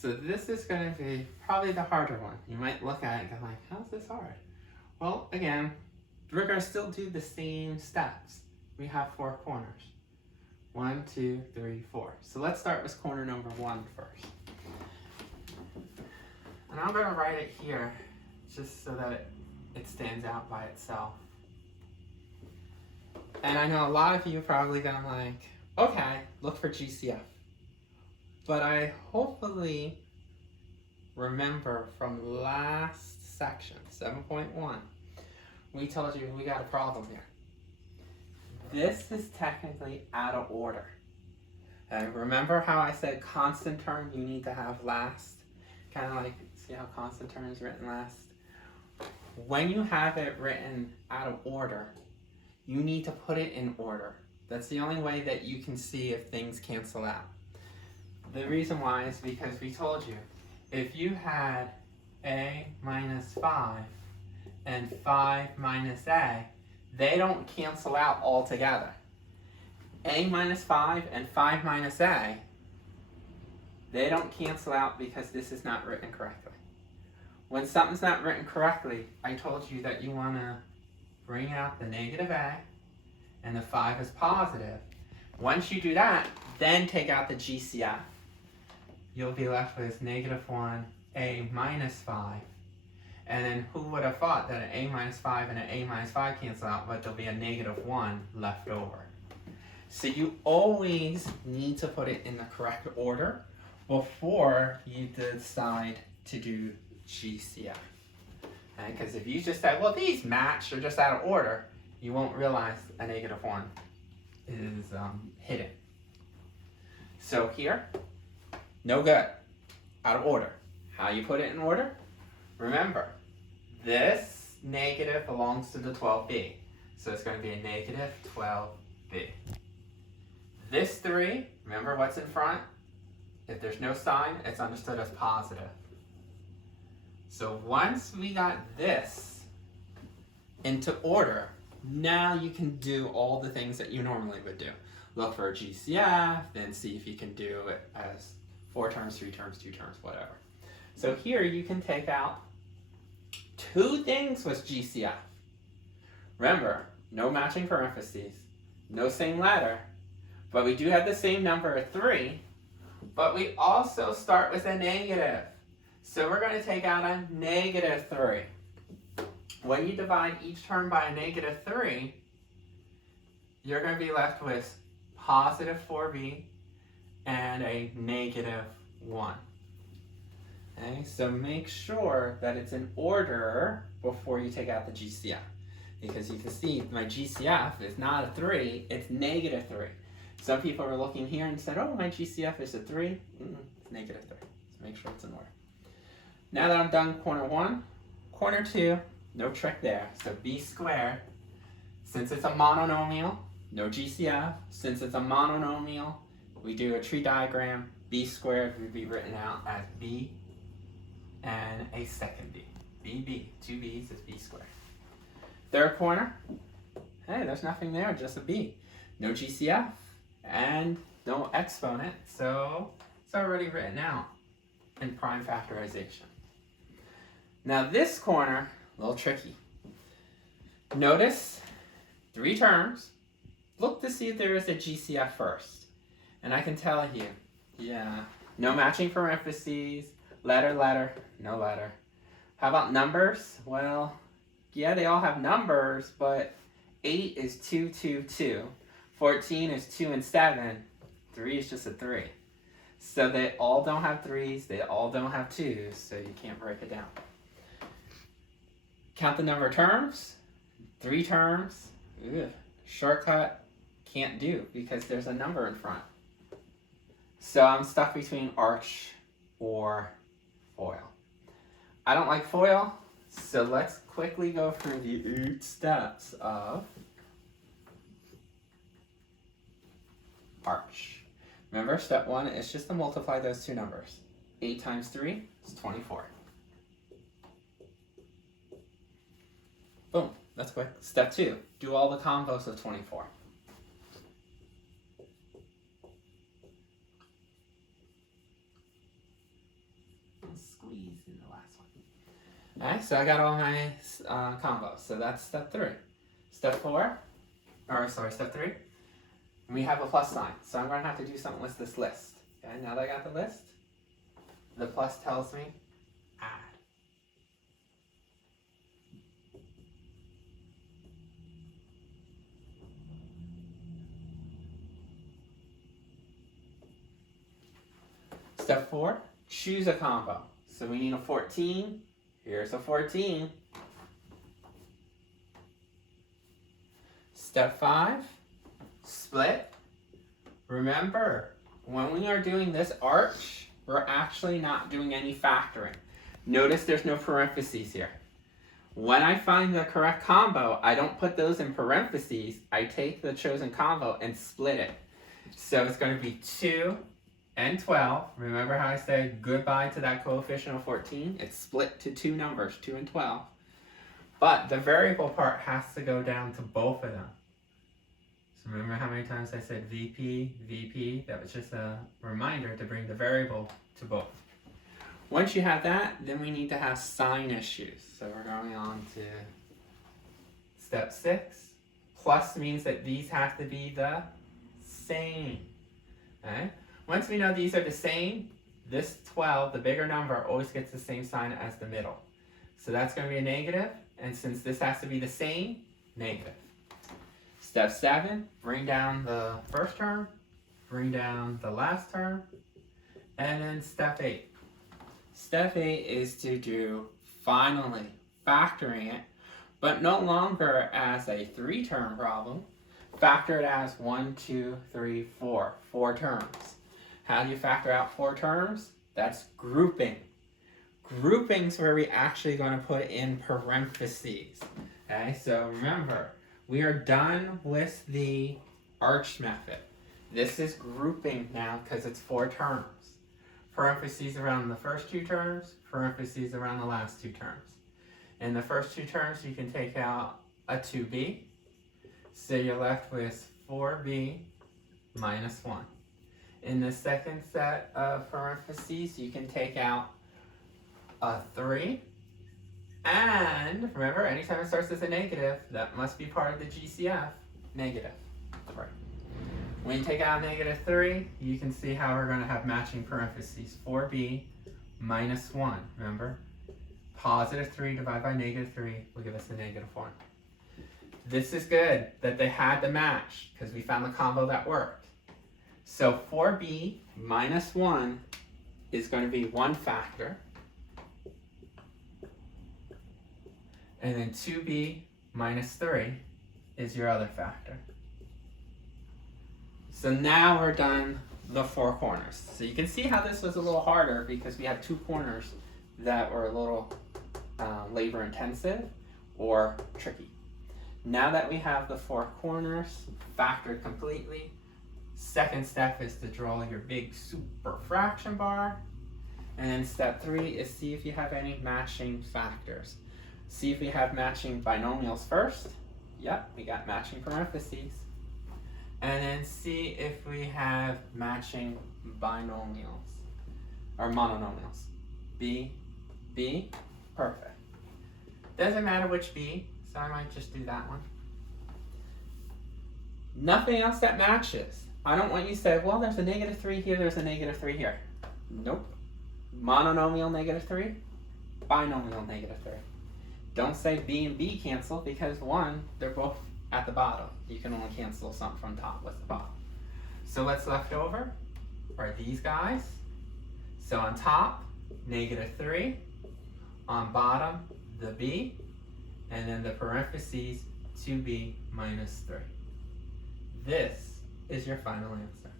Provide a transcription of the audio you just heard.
So this is going to be probably the harder one. You might look at it and go like, how's this hard? Well, again, we're going to still do the same steps. We have 4 corners. 1, 2, 3, 4. So let's start with corner number 1 first. And I'm going to write it here just so that it stands out by itself. And I know a lot of you are probably going to like, okay, look for GCF. But I hopefully remember from last section, 7.1, we told you we got a problem here. This is technically out of order. And remember how I said constant term you need to have last? Kind of like, see how constant term is written last? When you have it written out of order, you need to put it in order. That's the only way that you can see if things cancel out. The reason why is because we told you, if you had a minus 5 and 5 minus a, they don't cancel out altogether. A minus 5 and 5 minus a, they don't cancel out because this is not written correctly. When something's not written correctly, I told you that you want to bring out the negative a and the 5 is positive. Once you do that, then take out the GCF. You'll be left with negative 1, a minus 5. And then who would have thought that an a minus 5 and an a minus 5 cancel out, but there'll be a negative 1 left over. So you always need to put it in the correct order before you decide to do GCF. Because if you just say, well, these match, they're just out of order, you won't realize a negative 1 is hidden. So here, no good, out of order. How you put it in order? Remember, this negative belongs to the 12b. So it's going to be a negative 12b. This 3, remember what's in front? If there's no sign, it's understood as positive. So once we got this into order, now you can do all the things that you normally would do. Look for a GCF, then see if you can do it as 4 terms, 3 terms, 2 terms, whatever. So here you can take out 2 things with GCF. Remember, no matching parentheses, no same letter, but we do have the same number of 3, but we also start with a negative. So we're going to take out a negative 3. When you divide each term by a negative 3, you're going to be left with positive 4b and a negative 1. Okay, so make sure that it's in order before you take out the GCF. Because you can see my GCF is not a 3, it's negative 3. Some people are looking here and said, oh, my GCF is a 3. It's negative 3. So make sure it's in order. Now that I'm done corner 1, corner 2, no trick there. So b squared, since it's a monomial, no GCF. Since it's a monomial, we do a tree diagram. B squared would be written out as b and a second b. bb, 2 b's is b squared. Third corner, hey, there's nothing there, just a b. No GCF and no exponent, so it's already written out in prime factorization. Now this corner, a little tricky. Notice 3 terms. Look to see if there is a GCF first. And I can tell you, yeah, no matching parentheses, letter, letter, no letter. How about numbers? Well, yeah, they all have numbers, but 8 is 2, 2, 2. 14 is 2 and 7. 3 is just a 3. So they all don't have 3s, they all don't have 2s, so you can't break it down. Count the number of terms. 3 terms. Ugh. Shortcut, can't do because there's a number in front. So I'm stuck between arch or foil. I don't like foil, so let's quickly go through the 8 steps of arch. Remember, step 1 is just to multiply those 2 numbers. 8 times 3 is 24. Boom, that's quick. Step 2, do all the convos of 24. squeeze in the last one. Alright, so I got all my combos. So that's step 3. Step 3, we have a plus sign. So I'm going to have to do something with this list. Okay, now that I got the list, the plus tells me add. Step 4, choose a combo. So we need a 14. Here's a 14. Step 5, split. Remember, when we are doing this arch, we're actually not doing any factoring. Notice there's no parentheses here. When I find the correct combo, I don't put those in parentheses. I take the chosen combo and split it. So it's going to be 2 and 12. Remember how I said goodbye to that coefficient of 14? It's split to 2 numbers, 2 and 12. But the variable part has to go down to both of them. So remember how many times I said VP, VP? That was just a reminder to bring the variable to both. Once you have that, then we need to have sign issues. So we're going on to step 6. Plus means that these have to be the same. Okay? Once we know these are the same, this 12, the bigger number, always gets the same sign as the middle. So that's going to be a negative, and since this has to be the same, negative. Step 7, bring down the first term, bring down the last term, and then step 8. Step 8 is to do, finally, factoring it, but no longer as a 3-term problem. Factor it as 1, 2, 3, 4, 4 terms. How do you factor out 4 terms? That's grouping. Grouping's where we actually going to put in parentheses. Okay, so remember, we are done with the arch method. This is grouping now because it's 4 terms. Parentheses around the first 2 terms, parentheses around the last 2 terms. In the first 2 terms, you can take out a 2b. So you're left with 4b minus 1. In the second set of parentheses, you can take out a 3. And remember, anytime it starts as a negative, that must be part of the GCF, negative 3. When you take out negative 3, you can see how we're going to have matching parentheses. 4b minus 1, remember? Positive 3 divided by negative 3 will give us a negative 1. This is good that they had to match because we found the combo that worked. So 4b minus 1 is going to be one factor. And then 2b minus 3 is your other factor. So now we're done the 4 corners. So you can see how this was a little harder because we had 2 corners that were a little labor intensive or tricky. Now that we have the 4 corners factored completely, second step is to draw your big super fraction bar. And then step 3 is see if you have any matching factors. See if we have matching binomials first. Yep, we got matching parentheses. And then see if we have matching binomials or monomials. B, B, perfect. Doesn't matter which B, so I might just do that one. Nothing else that matches. I don't want you to say, well, there's a negative 3 here, there's a negative 3 here. Nope. Monomial negative 3, binomial negative 3. Don't say B and B cancel because 1, they're both at the bottom. You can only cancel something from top with the bottom. So what's left over are these guys. So on top, negative 3. On bottom, the B. And then the parentheses, 2b minus 3. This is your final answer.